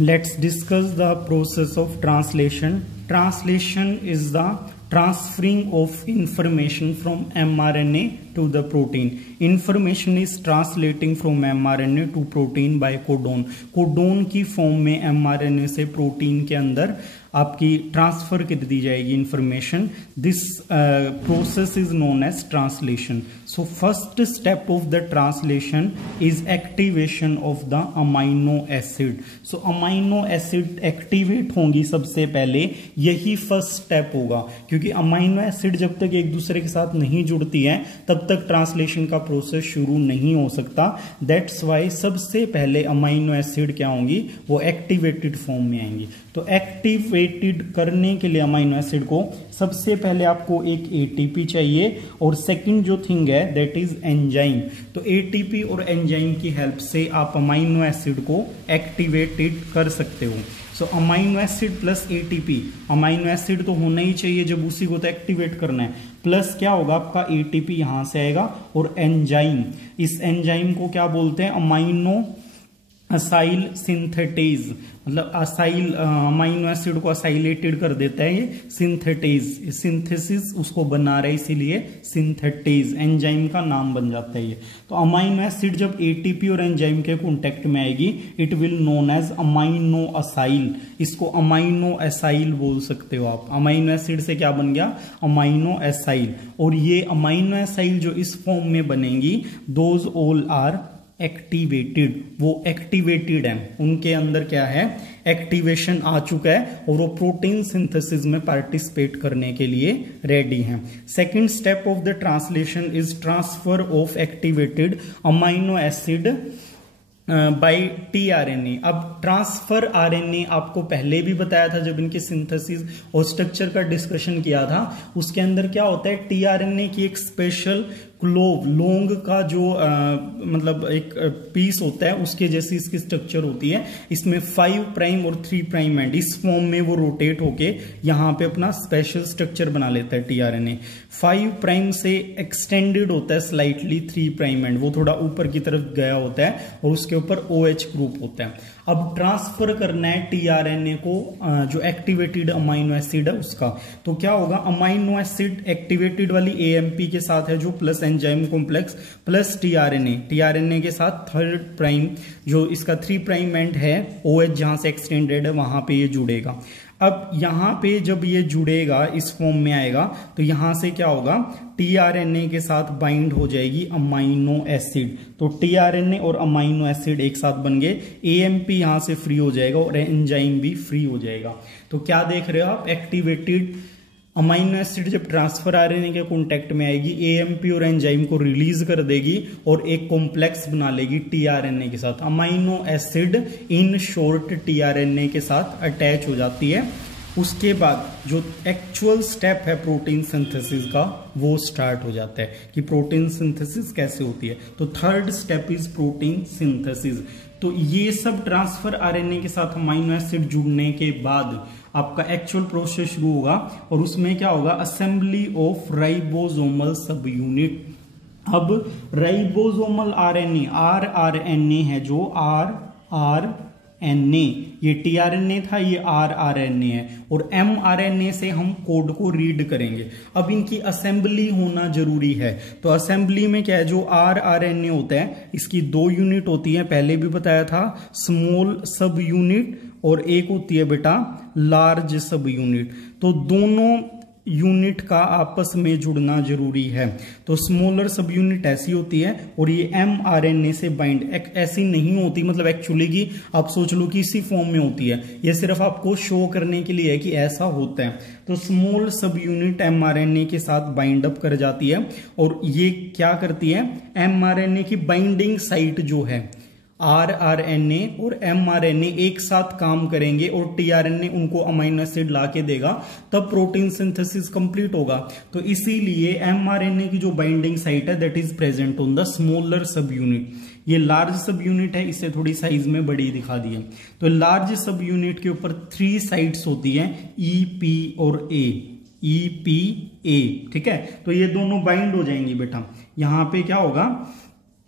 Let's discuss the process of translation. Translation is the transferring of information from mRNA to the protein. Information is translating from mRNA to protein by codon. Codon की form में mRNA से protein के अंदर आपकी transfer कर दी जाएगी information. This process is known as translation. So first step of the translation is activation of the amino acid. So amino acid activate होंगी सबसे पहले, यही फर्स्ट स्टेप होगा, क्योंकि अमाइनो एसिड जब तक एक दूसरे के साथ नहीं जुड़ती है तब तक ट्रांसलेशन का प्रोसेस शुरू नहीं हो सकता. दैट्स वाई सबसे पहले अमाइनो एसिड क्या होंगी, वो एक्टिवेटेड फॉर्म में आएंगी. तो एक्टिवेटेड करने के लिए अमाइनो एसिड को सबसे पहले आपको एक एटीपी चाहिए, और सेकंड जो थिंग है दैट इज एंजाइम. तो एटीपी और एंजाइम की हेल्प से आप अमाइनो एसिड को एक्टिवेटेड कर सकते हो. So amino acid plus ATP, amino acid तो होना ही चाहिए जब उसी को तो एक्टिवेट करना है, प्लस क्या होगा आपका एटीपी यहां से आएगा, और एंजाइम. इस एंजाइम को क्या बोलते हैं, अमाइनो असाइल सिंथेटेज. मतलब असाइल अमाइनो एसिड को असाइलेटेड कर देता है ये सिंथेटेज. सिंथेसिस उसको बना रहा है इसीलिए सिंथेटेज एंजाइम का नाम बन जाता है ये. तो अमाइनो एसिड जब एटीपी और एंजाइम के कांटेक्ट में आएगी it will known as amino acyl. इसको अमाइनो एसाइल बोल सकते हो आप. अमाइनो एसिड से क्या बन गया, अमाइनो एसाइल. और ये अमाइनो एसाइल जो इस फॉर्म में बनेंगी दोज ऑल आर एक्टिवेटेड. वो एक्टिवेटेड है, उनके अंदर क्या है, एक्टिवेशन आ चुका है, और वो प्रोटीन सिंथेसिस में पार्टिसिपेट करने के लिए रेडी हैं. Second step of the translation is transfer of activated amino acid by tRNA. अब ट्रांसफर आरएनए आपको पहले भी बताया था जब इनके सिंथेसिस और स्ट्रक्चर का डिस्कशन किया था. उसके अंदर क्या होता है, टीआरएनए की एक स्पेशल क्लोव लॉन्ग का जो मतलब एक पीस होता है उसके जैसी इसकी स्ट्रक्चर होती है. इसमें 5 प्राइम और 3 प्राइम एंड इस फॉर्म में वो रोटेट होके यहाँ पे अपना स्पेशल स्ट्रक्चर बना लेता है टीआरएनए. 5 प्राइम से एक्सटेंडेड होता है स्लाइटली 3 प्राइम एंड, वो थोड़ा ऊपर की तरफ गया होता है, और उसके ऊपर OH ग्रुप होता है. अब ट्रांसफर करना है टीआरएनए को जो एक्टिवेटेड अमाइनो एसिड है उसका. तो क्या होगा, अमाइनो एसिड एक्टिवेटेड वाली एएमपी के साथ है जो plus enzyme complex plus tRNA के साथ 3 प्राइम जो इसका 3 प्राइम एंड है OH जहां से एक्सटेंडेड है वहां पे ये जुड़ेगा. अब यहां पे जब ये जुड़ेगा इस फॉर्म में आएगा तो यहां से क्या होगा, टीआरएनए के साथ बाइंड हो जाएगी अमाइनो एसिड. तो टीआरएनए और अमाइनो एसिड एक साथ बन गए, एएमपी यहां से फ्री हो जाएगा और एंजाइम भी फ्री हो जाएगा. तो क्या देख रहे हो आप, एक्टिवेटेड अमाइनो एसिड जब ट्रांसफर आरएनए के कांटेक्ट में आएगी एएमपी और एंजाइम को रिलीज कर देगी और एक कॉम्प्लेक्स बना लेगी टीआरएनए के साथ. Amino acid in short tRNA के साथ अटैच हो जाती है. उसके बाद जो एक्चुअल स्टेप है प्रोटीन सिंथेसिस का वो स्टार्ट हो जाता है कि प्रोटीन सिंथेसिस कैसे होती है. तो third step is protein synthesis. तो ये सब ट्रांसफर आरएनए के साथ अमाइनो एसिड जुड़ने के बाद आपका एक्चुअल प्रोसेस शुरू होगा, और उसमें क्या होगा, असेंबली ऑफ राइबोसोमल सब यूनिट. अब राइबोसोमल आरएनए आरएनए है जो आरएनए, ये टीआरएनए था, ये आरएनए है, और एमआरएनए से हम कोड को रीड करेंगे. अब इनकी असेंबली होना जरूरी है. तो असेंबली में क्या है, जो आरएनए होता है इसकी 2 यूनिट होती है, पहले भी बताया था, स्मॉल सब यूनिट, और एक होती है बेटा लार्ज सब यूनिट. तो दोनों यूनिट का आपस में जुड़ना जरूरी है. तो स्मॉलर सब यूनिट ऐसी होती है और ये एमआरएनए से बाइंड ऐसी नहीं होती, मतलब एक्चुअली की आप सोच लो कि इसी फॉर्म में होती है, ये सिर्फ आपको शो करने के लिए है कि ऐसा होता है. तो स्मॉल सब यूनिट एमआरएनए के साथ बाइंड अप कर जाती है, और ये क्या करती है, एमआरएनए की बाइंडिंग साइट जो है, आरएनए और एमआरएनए एक साथ काम करेंगे और टीआरएनए उनको अमाइनो एसिड ला के देगा, तब प्रोटीन सिंथेसिस कंप्लीट होगा. तो इसीलिए एमआरएनए की जो बाइंडिंग साइट है that is present on the smaller सब यूनिट. ये लार्ज सब यूनिट है, इसे थोड़ी साइज में बड़ी दिखा दी है. तो लार्ज सब यूनिट के ऊपर 3 साइट्स होती हैं, ईपी और ए. ठीक है, तो ये दोनों बाइंड हो जाएंगी बेटा. यहां पे क्या होगा,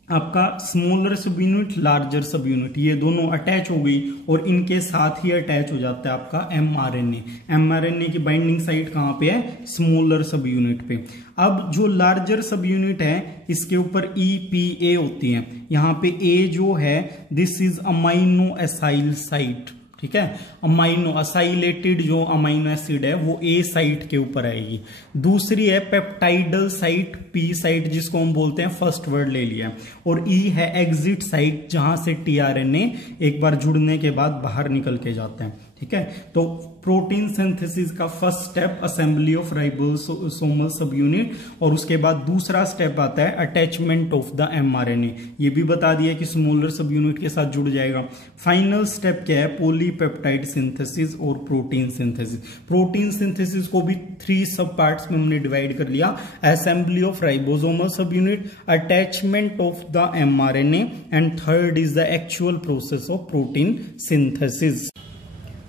आपका स्मॉलर सब यूनिट, लार्जर सब यूनिट, ये दोनों अटैच हो गई और इनके साथ ही अटैच हो जाता है आपका एमआरएनए। एमआरएनए की बाइंडिंग साइट कहां पे है? स्मॉलर सब यूनिट पे। अब जो लार्जर सब यूनिट है इसके ऊपर EPA होती है। यहाँ पे A जो है this is amino acyl site, ठीक है। अमाइनो असाइलेटेड जो अमाइनो एसिड है वो A साइट के ऊपर आएगी। दूसरी है पेप्टाइडल साइट, P साइट जिसको हम बोलते हैं, फर्स्ट वर्ड ले लिया। और E है एग्जिट साइट जहां से tRNA एक बार जुड़ने के बाद बाहर निकल के जाते हैं, ठीक है। तो प्रोटीन सिंथेसिस का first step assembly of ribosomal सब यूनिट, और उसके बाद दूसरा स्टेप आता है अटैचमेंट ऑफ द mRNA। ये भी बता दिया कि स्मॉलर सब यूनिट के साथ जुड़ जाएगा। फाइनल स्टेप क्या है? पॉलीपेप्टाइड सिंथेसिस और प्रोटीन सिंथेसिस। प्रोटीन सिंथेसिस को भी 3 सब पार्ट्स में हमने डिवाइड कर लिया। असेंबली ऑफ राइबोसोमल सब unit, attachment of the mRNA, and third is the actual process of protein synthesis.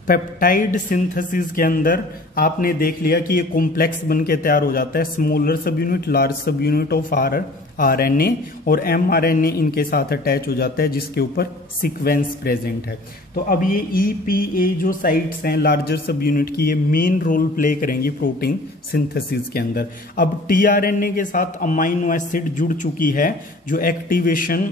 Peptide synthesis के अंदर आपने देख लिया कि ये कॉम्प्लेक्स बन के तैयार हो जाता है। स्मॉलर सब यूनिट, लार्ज सब यूनिट ऑफ RNA और mRNA इनके साथ अटैच हो जाता है जिसके ऊपर सीक्वेंस प्रेजेंट है। तो अब ये EPA जो साइट्स हैं लार्जर सब यूनिट की, ये मेन रोल प्ले करेंगी प्रोटीन सिंथेसिस के अंदर। अब tRNA के साथ अमाइनो एसिड जुड़ चुकी है, जो एक्टिवेशन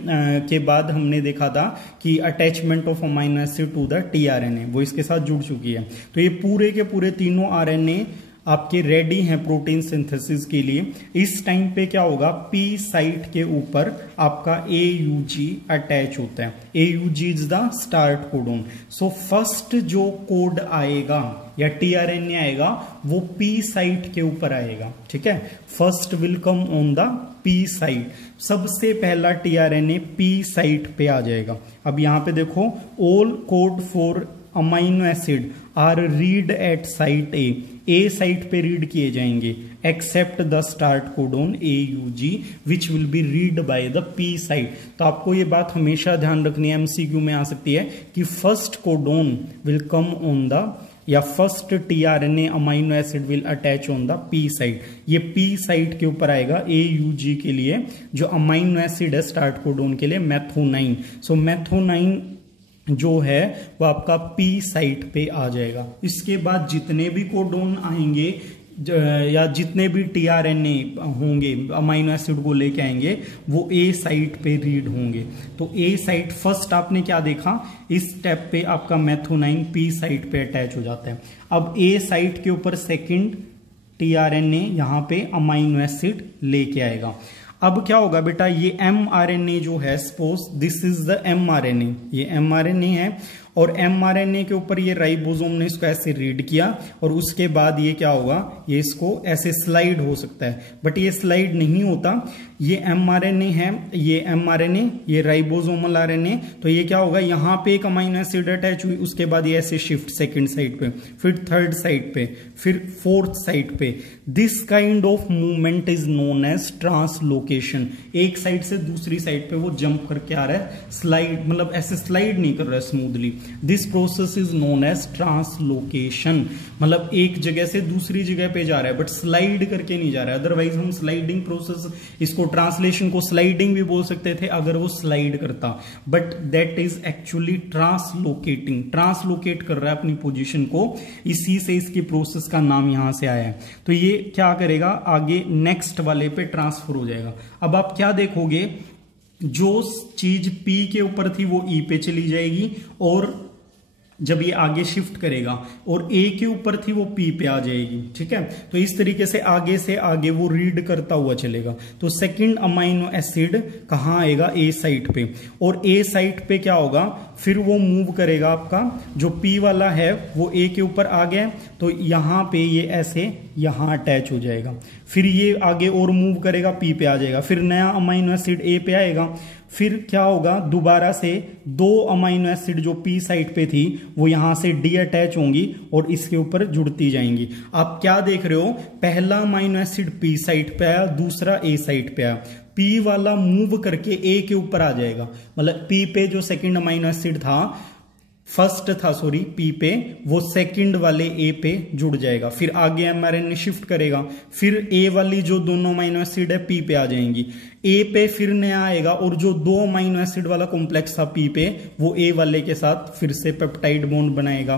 के बाद हमने देखा था कि attachment of amino acid to the tRNA, वो इसके साथ जुड़ चुकी है। तो ये पूरे के पूरे तीनों RNA आपके रेडी हैं प्रोटीन सिंथेसिस के लिए। इस टाइम पे क्या होगा? P साइट के ऊपर आपका AUG अटैच होता है। AUG is the start codon. So first जो कोड आएगा या tRNA आएगा वो P साइट के ऊपर आएगा, ठीक है। First will come on the P site. सबसे पहला tRNA P साइट पे आ जाएगा। अब यहां पे देखो, all code for amino acid are read at site A site पे रीड किए जाएंगे except the start codon AUG which will be read by the P site. तो आपको ये बात हमेशा ध्यान रखनी है, MCQ में आ सकती है कि first codon will come on the, या first tRNA amino acid will attach on the P site. ये P साइट के ऊपर आएगा AUG के लिए, जो अमाइनो एसिड है स्टार्ट कोडोन के लिए मेथोनाइन। सो मेथोनाइन जो है वो आपका P साइट पे आ जाएगा। इसके बाद जितने भी कोडोन आएंगे या जितने भी tRNA होंगे अमाइनो एसिड को लेके आएंगे वो A साइट पे रीड होंगे। तो A साइट फर्स्ट आपने क्या देखा, इस स्टेप पे आपका मेथोनाइन P साइट पे अटैच हो जाता है। अब A साइट के ऊपर सेकंड tRNA यहाँ पे अमाइनो एसिड लेके आएगा। अब क्या होगा बेटा, ये mRNA जो है, suppose this is the mRNA, ये mRNA है और mRNA के ऊपर ये राइबोसोम ने इसको ऐसे रीड किया और उसके बाद ये क्या होगा, ये इसको ऐसे स्लाइड हो सकता है, बट ये स्लाइड नहीं होता। ये mRNA है, ये mRNA, ये राइबोसोमल RNA, तो ये क्या होगा, यहाँ पे एक अमाइनो एसिड अटैच हुई, उसके बाद ये ऐसे शिफ्ट सेकंड साइड पे, फिर थर्ड साइड पे, फिर फोर्थ साइड पे। This kind of movement is known as translocation. एक साइड से दूसरी साइड पे वो जंप करके आ रहा है, स्लाइड मतलब ऐसे स्लाइड नहीं कर रहा है smoothly. This process is known as translocation, मतलब एक जगह से दूसरी जगह पे जा रहा है बट स्लाइड करके नहीं जा रहा है। अदरवाइज हम स्लाइडिंग प्रोसेस, इसको ट्रांसलेशन को स्लाइडिंग भी बोल सकते थे अगर वो स्लाइड करता, but that is actually translocating, translocate कर रहा है अपनी पोजीशन को, इसी से इसकी प्रोसेस का नाम यहां से आया है। तो ये क्या करेगा, आगे नेक्स्ट वाले पे ट्रांसफर हो जाएगा। अब आप क्या देखोगे, जो चीज P के ऊपर थी वो E पे चली जाएगी, और जब ये आगे शिफ्ट करेगा और A के ऊपर थी वो P पे आ जाएगी, ठीक है। तो इस तरीके से आगे वो रीड करता हुआ चलेगा। तो सेकंड अमाइनो एसिड कहाँ आएगा, A साइट पे, और A साइट पे क्या होगा, फिर वो मूव करेगा, आपका जो P वाला है वो A के ऊपर आ गया, तो यहाँ पे ये ऐसे यहाँ अटैच हो जाएगा। फिर ये आगे और मूव करेगा, P पे आ जाएगा, फिर नया अमाइनो एसिड A पे आएगा, फिर क्या होगा, दोबारा से दो अमाइनो एसिड जो P साइट पे थी वो यहां से डी अटैच होंगी और इसके ऊपर जुड़ती जाएंगी। आप क्या देख रहे हो, पहला अमाइनो एसिड P साइट पे आया, दूसरा A साइट पे आया, P वाला मूव करके A के ऊपर आ जाएगा, मतलब P पे जो सेकंड अमाइनो एसिड था फर्स्ट था सॉरी पी पे, वो सेकंड वाले ए पे जुड़ जाएगा, फिर आगे एमआरएनए शिफ्ट करेगा, फिर ए वाली जो दोनों अमीनो एसिड है पी पे आ जाएंगी, ए पे फिर नया आएगा और जो दो अमीनो एसिड वाला कॉम्प्लेक्स था पी पे वो ए वाले के साथ फिर से पेप्टाइड बॉन्ड बनाएगा,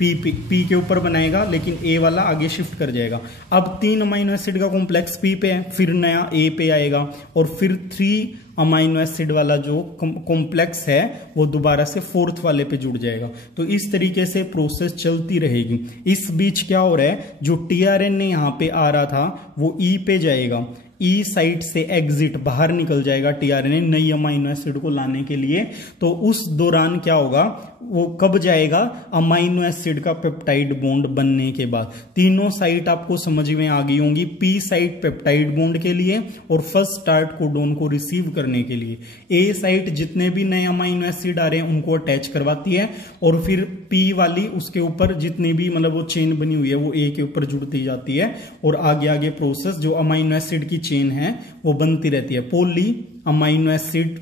पी के ऊपर बनाएगा लेकिन ए वाला आगे शिफ्ट कर जाएगा। अब 3 अमीनो एसिड का कॉम्प्लेक्स पी पे है, फिर नया ए पे आएगा और फिर 3 अमीनो एसिड वाला जो कॉम्प्लेक्स है वो दोबारा से 4th वाले पे जुड़ जाएगा। तो इस तरीके से प्रोसेस चलती रहेगी। इस बीच क्या हो रहा है, जो टीआरएनए यहाँ पे आ रहा था वो ई पे जाएगा, ई साइड से एग्जिट बाहर निकल जाएगा टीआरएनए नई अमीनो एसिड को लाने के लिए। तो उस दौरान क्या होगा, वो कब जाएगा, अमीनो एसिड का पेप्टाइड बॉन्ड बनने के बाद। तीनों साइट आपको समझ में आ गई होंगी, पी साइट पेप्टाइड बॉन्ड के लिए और फर्स्ट स्टार्ट कोडोन को रिसीव करने के लिए, ए साइट जितने भी नए अमीनो एसिड आ रहे हैं उनको अटैच करवाती है और फिर पी वाली उसके ऊपर जितनी भी मतलब वो चेन बनी हुई है वो ए के ऊपर जुड़ती जाती है और आगे आगे प्रोसेस जो अमीनो एसिड की चेन है वो बनती रहती है, पॉली अमीनो एसिड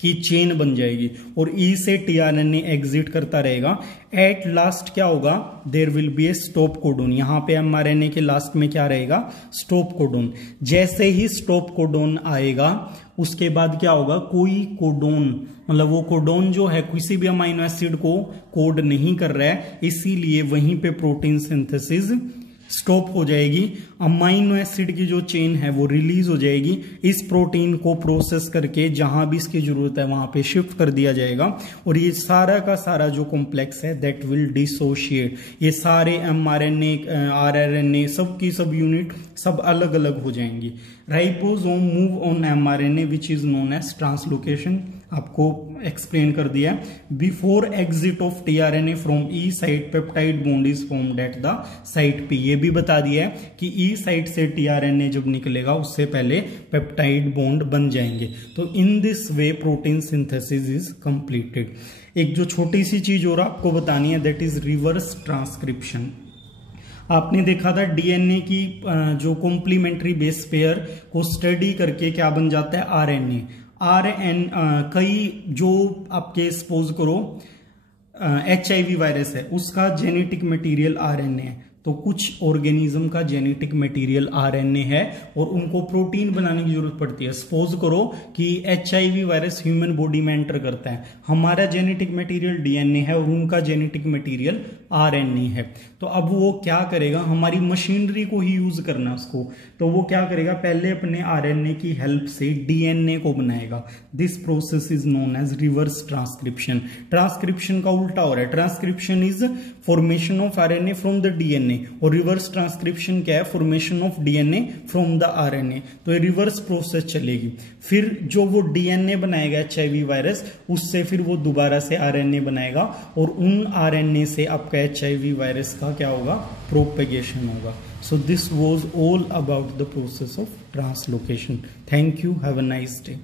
की चेन बन जाएगी और ई से टीआरएनए एग्जिट करता रहेगा। एट लास्ट क्या होगा, there will be a stop codon, यहां पे एमआरएनए के लास्ट में क्या रहेगा, स्टॉप कोडोन। जैसे ही स्टॉप कोडोन आएगा उसके बाद क्या होगा, कोई कोडोन मतलब वो कोडोन जो है किसी भी अमीनो एसिड को कोड नहीं कर रहा है, इसीलिए वहीं पे प्रोटीन सिंथेसिस स्टॉप हो जाएगी, अमीनो एसिड की जो चेन है वो रिलीज हो जाएगी, इस प्रोटीन को प्रोसेस करके जहां भी इसकी जरूरत है वहां पे शिफ्ट कर दिया जाएगा और ये सारा का सारा जो कॉम्प्लेक्स है दैट विल डिसोशिएट। ये सारे एमआरएनए आरआरएनए सब की सब यूनिट सब अलग अलग हो जाएंगी। Ribosome move on mRNA which is known as translocation, आपको एक्सप्लेन कर दिया। Before exit of tRNA from E site peptide bond is formed at the site P, ये भी बता दिया है कि ई साइट से टीआरएनए जब निकलेगा उससे पहले पेप्टाइड बॉन्ड बन जाएंगे। तो in this way protein synthesis is completed. एक जो छोटी सी चीज और आपको बतानी है दैट इज रिवर्स ट्रांसक्रिप्शन। आपने देखा था डीएनए की जो कॉम्प्लीमेंट्री बेस पेयर को स्टडी करके क्या बन जाता है, आरएनए। कई जो आपके सपोज करो HIV वायरस है उसका जेनेटिक मटेरियल आरएनए है, तो कुछ ऑर्गेनिज्म का जेनेटिक मटेरियल आरएनए है और उनको प्रोटीन बनाने की जरूरत पड़ती है। सपोज करो कि HIV वायरस ह्यूमन बॉडी में एंटर करता है, हमारा जेनेटिक मटेरियल डीएनए है और उनका जेनेटिक मटेरियल आरएनए है, तो अब वो क्या करेगा, हमारी मशीनरी को ही यूज करना उसको, तो वो क्या करेगा, पहले अपने आरएनए की हेल्प से डीएनए को बनाएगा। This process is known as reverse transcription. Transcription का उल्टा हो रहा है, transcription is formation of RNA from the DNA और रिवर्स ट्रांसक्रिप्शन क्या है, formation of DNA from the RNA. तो ये रिवर्स प्रोसेस चलेगी। फिर जो वो डीएनए बनाएगा HIV वायरस, उससे फिर वो दोबारा से आरएनए बनाएगा और उन आरएनए से आपका HIV वायरस का क्या होगा, प्रोपेगेशन होगा। So this was all about the process of translocation. Thank you. Have a nice day.